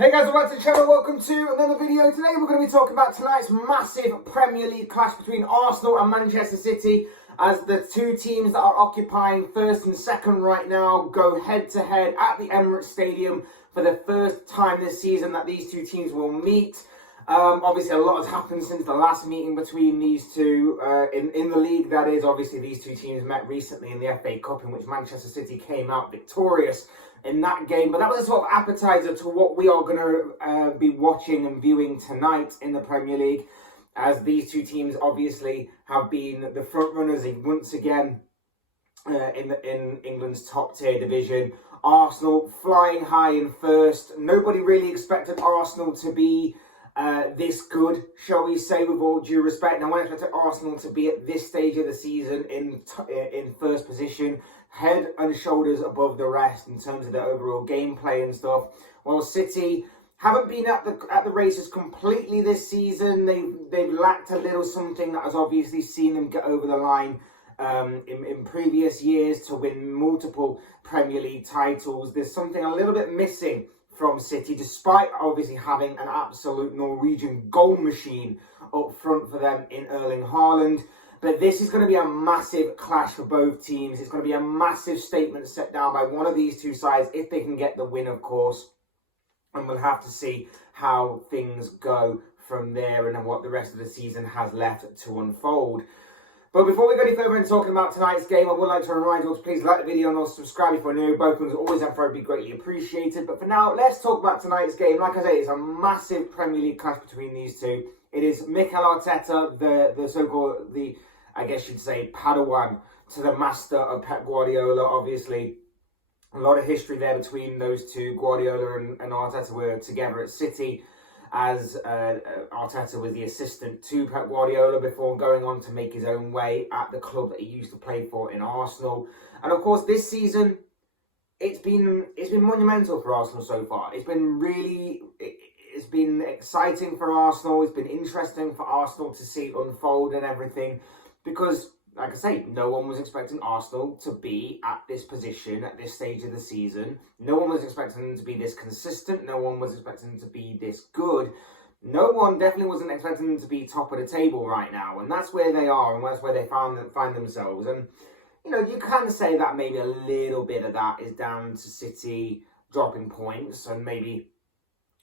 Hey guys, welcome to the channel, welcome to another video. Today we're going to be talking about tonight's massive Premier League clash between Arsenal and Manchester City, as the two teams that are occupying first and second right now go head to head at the Emirates Stadium for the first time this season that these two teams will meet. Obviously a lot has happened since the last meeting between these two in the league, that is. Obviously these two teams met recently in the FA Cup, in which Manchester City came out victorious in that game. But that was a sort of appetizer to what we are going to be watching and viewing tonight in the Premier League, as these two teams obviously have been the front runners once again in England's top tier division. Arsenal flying high in first. Nobody really expected Arsenal to be this good, shall we say, with all due respect. No one expected Arsenal to be at this stage of the season in first position, head and shoulders above the rest in terms of their overall gameplay and stuff. While City haven't been at the races completely this season. They've lacked a little something that has obviously seen them get over the line in previous years to win multiple Premier League titles. There's something a little bit missing from City, despite obviously having an absolute Norwegian goal machine up front for them in Erling Haaland. But this is going to be a massive clash for both teams. It's going to be a massive statement set down by one of these two sides, if they can get the win, of course. And we'll have to see how things go from there and what the rest of the season has left to unfold. But before we go any further in talking about tonight's game, I would like to remind you to please like the video and also subscribe if you're new. Both ones always and would be greatly appreciated. But for now, let's talk about tonight's game. Like I say, it's a massive Premier League clash between these two. It is Mikel Arteta, the so-called, I guess you'd say, Padawan to the master of Pep Guardiola. Obviously, a lot of history there between those two. Guardiola and Arteta were together at City, as Arteta was the assistant to Pep Guardiola before going on to make his own way at the club that he used to play for in Arsenal. And of course, this season, it's been monumental for Arsenal so far. It's been exciting for Arsenal. It's been interesting for Arsenal to see it unfold and everything, because, like I say, no one was expecting Arsenal to be at this position at this stage of the season. No one was expecting them to be this consistent. No one was expecting them to be this good. No one definitely wasn't expecting them to be top of the table right now. And that's where they are, and that's where they find themselves. And, you know, you can say that maybe a little bit of that is down to City dropping points and maybe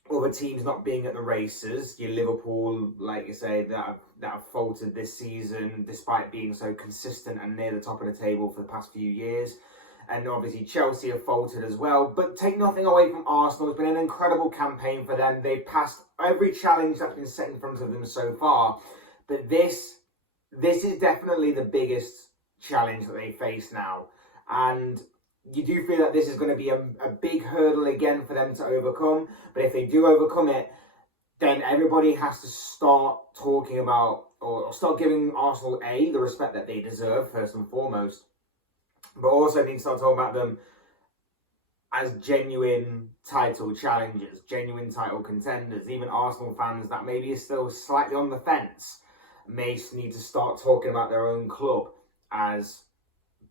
other teams not being at the races. Your Liverpool, like you say, that have faltered this season despite being so consistent and near the top of the table for the past few years. And obviously Chelsea have faltered as well. But take nothing away from Arsenal. It's been an incredible campaign for them. They've passed every challenge that's been set in front of them so far. But this is definitely the biggest challenge that they face now. And you do feel that this is going to be a big hurdle again for them to overcome. But if they do overcome it, then everybody has to start talking about, or start giving Arsenal, the respect that they deserve, first and foremost. But also need to start talking about them as genuine title challengers, genuine title contenders. Even Arsenal fans that maybe are still slightly on the fence may need to start talking about their own club as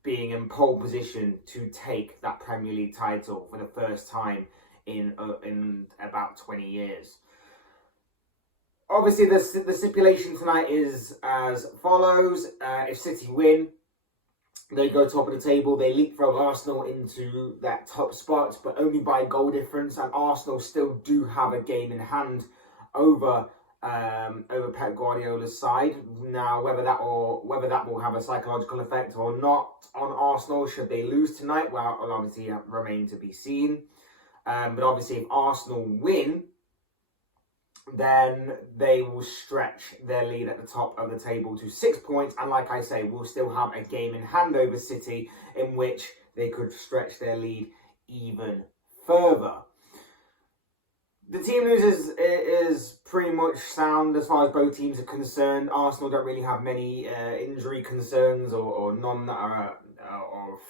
being in pole position to take that Premier League title for the first time in about 20 years. Obviously, the stipulation tonight is as follows. If City win, they go top of the table. They leapfrog Arsenal into that top spot, but only by goal difference. And Arsenal still do have a game in hand over Pep Guardiola's side. Now, whether that will have a psychological effect or not on Arsenal should they lose tonight, well, will obviously remain to be seen. But obviously, if Arsenal win, then they will stretch their lead at the top of the table to 6 points. And like I say, we'll still have a game in hand over City in which they could stretch their lead even further. The team news is pretty much sound as far as both teams are concerned. Arsenal don't really have many injury concerns or none that are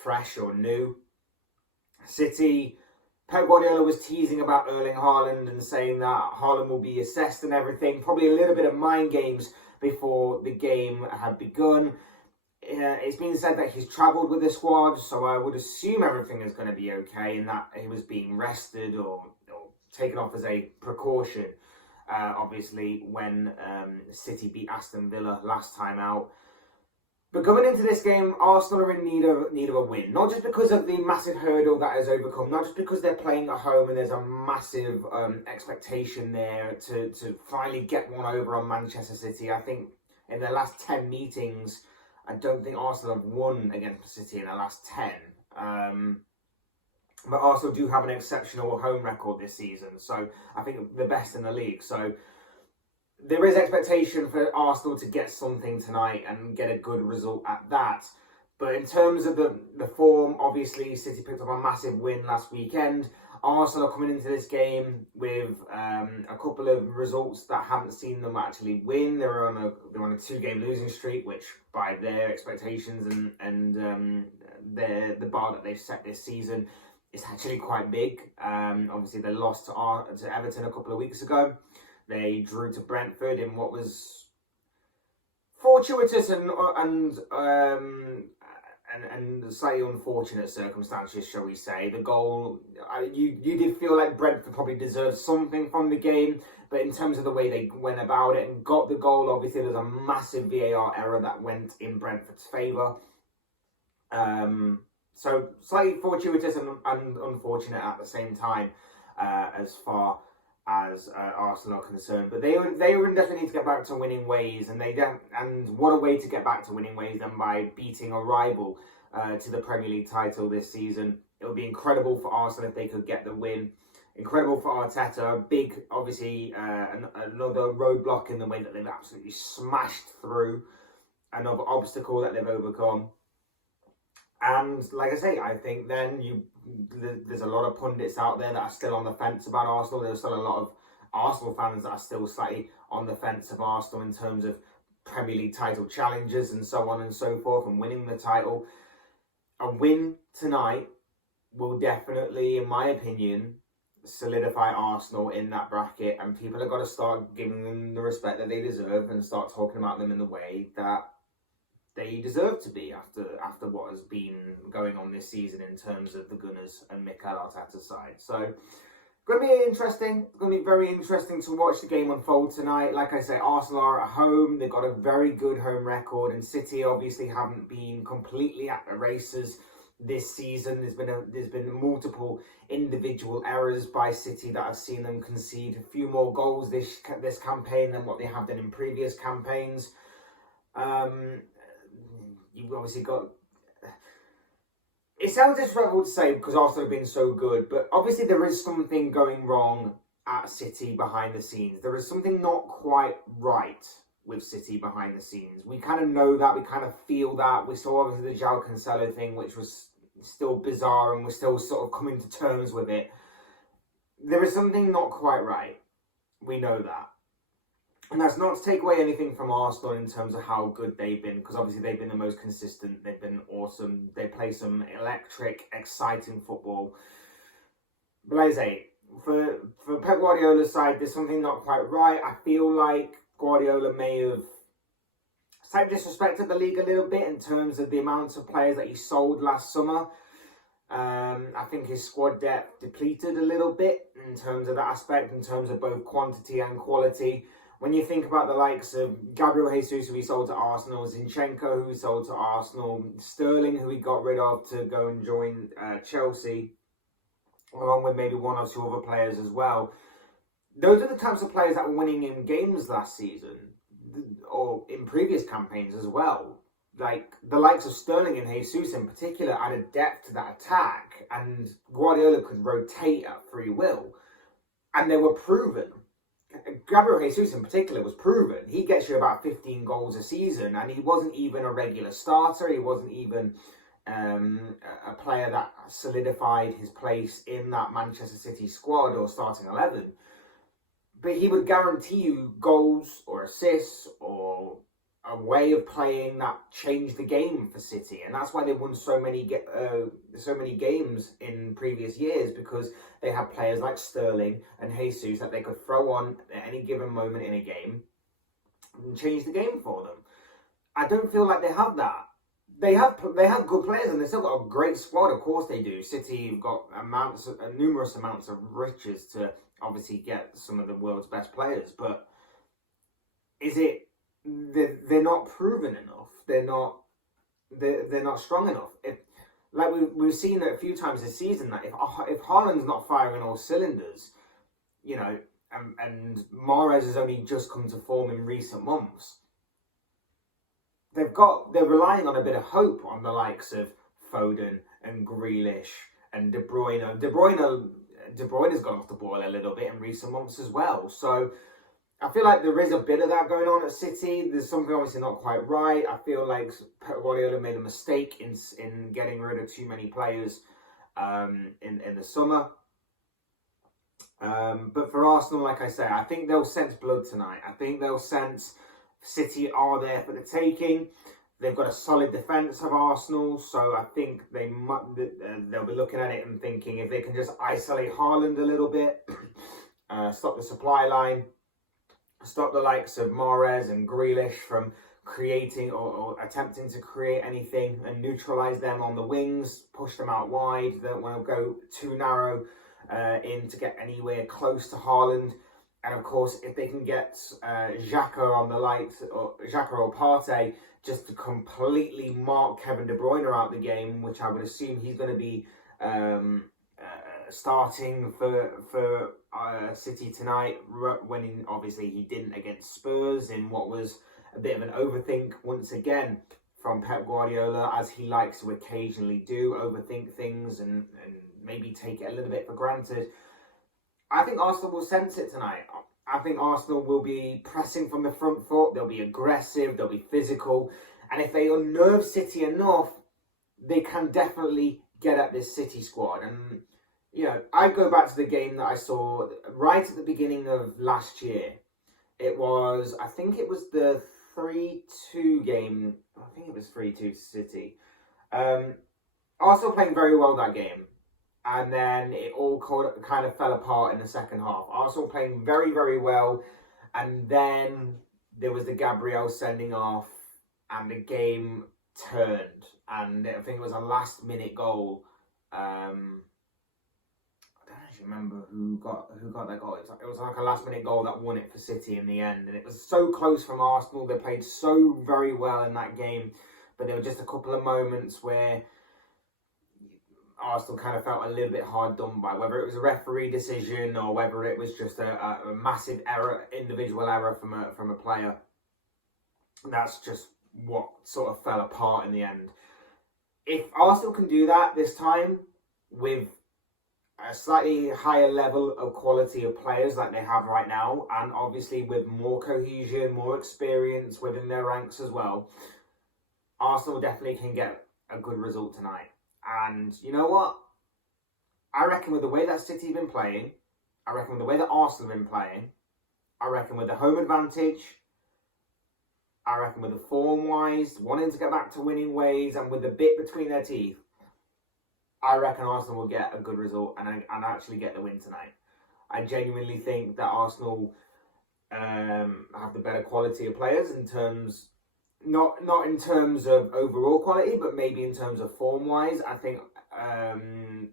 fresh or new. City, Pep Guardiola was teasing about Erling Haaland and saying that Haaland will be assessed and everything. Probably a little bit of mind games before the game had begun. It's been said that he's travelled with the squad, so I would assume everything is going to be okay and that he was being rested or taken off as a precaution. Obviously, when City beat Aston Villa last time out. But going into this game, Arsenal are in need of a win. Not just because of the massive hurdle that is overcome, not just because they're playing at home and there's a massive expectation there to finally get one over on Manchester City. I think in their last 10 meetings, I don't think Arsenal have won against City in the last 10. But Arsenal do have an exceptional home record this season. So I think the best in the league. So there is expectation for Arsenal to get something tonight and get a good result at that. But in terms of the form, obviously City picked up a massive win last weekend. Arsenal are coming into this game with a couple of results that haven't seen them actually win. They're on a 2-game losing streak, which by their expectations and the bar that they've set this season is actually quite big. Obviously they lost to Everton a couple of weeks ago. They drew to Brentford in what was fortuitous and slightly unfortunate circumstances, shall we say. The goal, you did feel like Brentford probably deserved something from the game, but in terms of the way they went about it and got the goal, obviously there's a massive VAR error that went in Brentford's favour. So slightly fortuitous and unfortunate at the same time, as far as Arsenal are concerned, but they definitely need to get back to winning ways, and what a way to get back to winning ways than by beating a rival to the Premier League title this season. It would be incredible for Arsenal if they could get the win. Incredible for Arteta. Big, obviously, another roadblock in the way that they've absolutely smashed through. Another obstacle that they've overcome. And like I say, I think then there's a lot of pundits out there that are still on the fence about Arsenal. There's still a lot of Arsenal fans that are still slightly on the fence of Arsenal in terms of Premier League title challenges and so on and so forth and winning the title. A win tonight will definitely, in my opinion, solidify Arsenal in that bracket, and people have got to start giving them the respect that they deserve and start talking about them in the way that they deserve to be after what has been going on this season in terms of the Gunners and Mikel Arteta's side. So, going to be interesting. It's going to be very interesting to watch the game unfold tonight. Like I say, Arsenal are at home. They've got a very good home record, and City obviously haven't been completely at the races this season. There's been multiple individual errors by City that have seen them concede a few more goals this campaign than what they have done in previous campaigns. You've obviously got... It sounds disrespectful to say because Arsenal have been so good, but obviously there is something going wrong at City behind the scenes. There is something not quite right with City behind the scenes. We kind of know that, we kind of feel that. We saw obviously the João Cancelo thing, which was still bizarre, and we're still sort of coming to terms with it. There is something not quite right. We know that. And that's not to take away anything from Arsenal in terms of how good they've been, because obviously they've been the most consistent, they've been awesome, they play some electric, exciting football. But like I say, for Pep Guardiola's side, there's something not quite right. I feel like Guardiola may have slightly disrespected the league a little bit in terms of the amount of players that he sold last summer. I think his squad depth depleted a little bit in terms of that aspect, in terms of both quantity and quality. When you think about the likes of Gabriel Jesus, who he sold to Arsenal, Zinchenko, who he sold to Arsenal, Sterling, who he got rid of to go and join Chelsea, along with maybe one or two other players as well. Those are the types of players that were winning in games last season, or in previous campaigns as well. Like, the likes of Sterling and Jesus in particular added depth to that attack, and Guardiola could rotate at free will. And they were proven. Gabriel Jesus in particular was proven. He gets you about 15 goals a season, and he wasn't even a regular starter. He wasn't even a player that solidified his place in that Manchester City squad or starting 11. But he would guarantee you goals or assists or a way of playing that changed the game for City, and that's why they won so many games in previous years, because they had players like Sterling and Jesus that they could throw on at any given moment in a game and change the game for them. I don't feel like they have that they have good players and they still got a great squad. Of course they do. City have got numerous amounts of riches to obviously get some of the world's best players, but is it they're not proven enough? They're not strong enough. Like we've seen it a few times this season that if Haaland's not firing all cylinders, you know, and Mahrez has only just come to form in recent months, they're relying on a bit of hope on the likes of Foden and Grealish and De Bruyne. De Bruyne's gone off the ball a little bit in recent months as well. So I feel like there is a bit of that going on at City. There's something obviously not quite right. I feel like Pep Guardiola made a mistake in getting rid of too many players in the summer. But for Arsenal, like I say, I think they'll sense blood tonight. I think they'll sense City are there for the taking. They've got a solid defence of Arsenal, so I think they'll be looking at it and thinking if they can just isolate Haaland a little bit, stop the supply line, stop the likes of Mahrez and Grealish from creating or attempting to create anything, and neutralise them on the wings, push them out wide. They don't want to go too narrow in to get anywhere close to Haaland. And of course, if they can get Xhaka on the likes, or Xhaka or Partey, just to completely mark Kevin De Bruyne out the game, which I would assume he's going to be starting for City tonight, when obviously he didn't against Spurs in what was a bit of an overthink once again from Pep Guardiola, as he likes to occasionally do, overthink things and maybe take it a little bit for granted. I think Arsenal will sense it tonight. I think Arsenal will be pressing from the front foot. They'll be aggressive. They'll be physical. And if they unnerve City enough, they can definitely get at this City squad. And, you know, I go back to the game that I saw right at the beginning of last year. I think it was the 3-2 game. I think it was 3-2 City. Arsenal playing very well that game. And then it all kind of fell apart in the second half. Arsenal playing very, very well. And then there was the Gabriel sending off and the game turned. And I think it was a last-minute goal. I don't actually remember who got that goal. It was like a last-minute goal that won it for City in the end. And it was so close from Arsenal. They played so very well in that game. But there were just a couple of moments where Arsenal kind of felt a little bit hard done by, whether it was a referee decision or whether it was just a massive error, individual error from a player. That's just what sort of fell apart in the end. If Arsenal can do that this time with a slightly higher level of quality of players like they have right now, and obviously with more cohesion, more experience within their ranks as well, Arsenal definitely can get a good result tonight. And you know what? I reckon with the way that City have been playing, I reckon with the way that Arsenal have been playing, I reckon with the home advantage, I reckon with the form-wise, wanting to get back to winning ways, and with the bit between their teeth, I reckon Arsenal will get a good result and actually get the win tonight. I genuinely think that Arsenal have the better quality of players in terms... Not in terms of overall quality, but maybe in terms of form-wise. I think,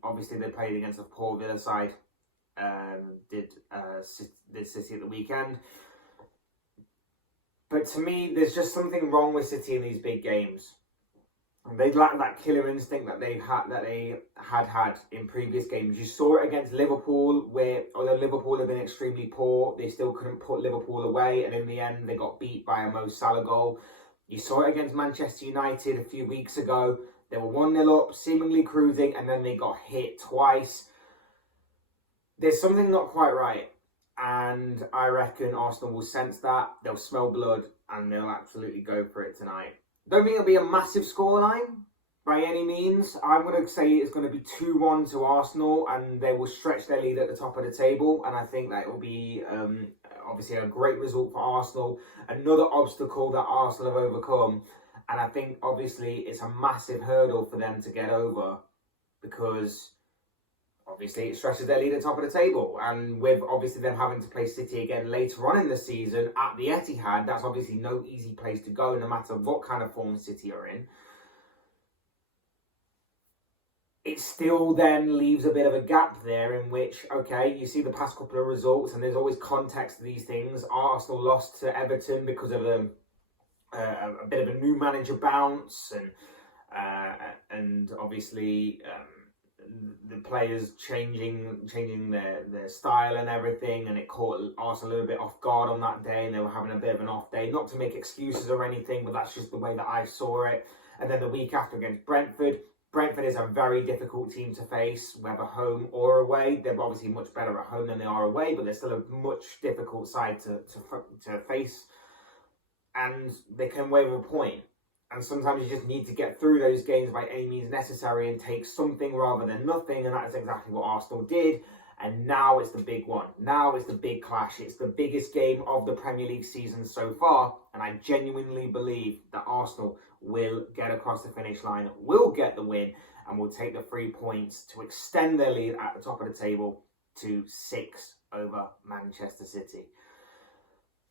obviously, they played against a poor Villa side, did City at the weekend. But to me, there's just something wrong with City in these big games. They lack that killer instinct that they had in previous games. You saw it against Liverpool, where although Liverpool have been extremely poor, they still couldn't put Liverpool away, and in the end, they got beat by a Mo Salah goal. You saw it against Manchester United a few weeks ago. They were 1-0 up, seemingly cruising, and then they got hit twice. There's something not quite right. And I reckon Arsenal will sense that. They'll smell blood, and they'll absolutely go for it tonight. Don't think it'll be a massive scoreline by any means. I'm going to say it's going to be 2-1 to Arsenal, and they will stretch their lead at the top of the table. And I think that will be... obviously a great result for Arsenal, another obstacle that Arsenal have overcome, and I think obviously it's a massive hurdle for them to get over, because obviously it stretches their lead at the top of the table, and with obviously them having to play City again later on in the season at the Etihad, that's obviously no easy place to go no matter what kind of form City are in. it still then leaves a bit of a gap there in which, okay, you see the past couple of results and there's always context to these things. Arsenal lost to Everton because of a bit of a new manager bounce and obviously the players changing their style and everything, and it caught Arsenal a little bit off guard on that day, and they were having a bit of an off day. Not to make excuses or anything, but that's just the way that I saw it. And then the week after against Brentford is a very difficult team to face, whether home or away. They're obviously much better at home than they are away, but they're still a much difficult side to face. And they came away with a point. And sometimes you just need to get through those games by any means necessary and take something rather than nothing. And that's exactly what Arsenal did. And now it's the big one. Now it's the big clash. It's the biggest game of the Premier League season so far. And I genuinely believe that Arsenal will get across the finish line, will get the win, and will take the 3 points to extend their lead at the top of the table to 6 over Manchester City.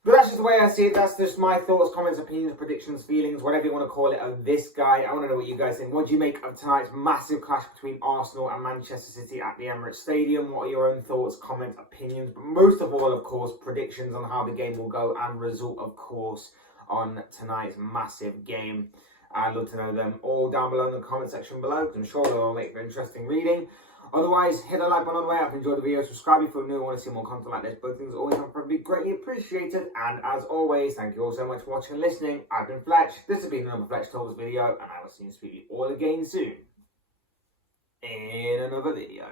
But that's just the way I see it. That's just my thoughts, comments, opinions, predictions, feelings, whatever you want to call it, of this guy. I want to know what you guys think. What do you make of tonight's massive clash between Arsenal and Manchester City at the Emirates Stadium? What are your own thoughts, comments, opinions? But most of all, of course, predictions on how the game will go and result, of course, on tonight's massive game. I'd love to know them all down below in the comment section below, because I'm sure they'll all make for interesting reading. Otherwise, hit the like button on the way up, enjoy the video, subscribe if you're new and want to see more content like this. Both things always have probably greatly appreciated. And as always, thank you all so much for watching and listening. I've been Fletch. This has been another Fletch Talks video, and I will see you all again soon in another video.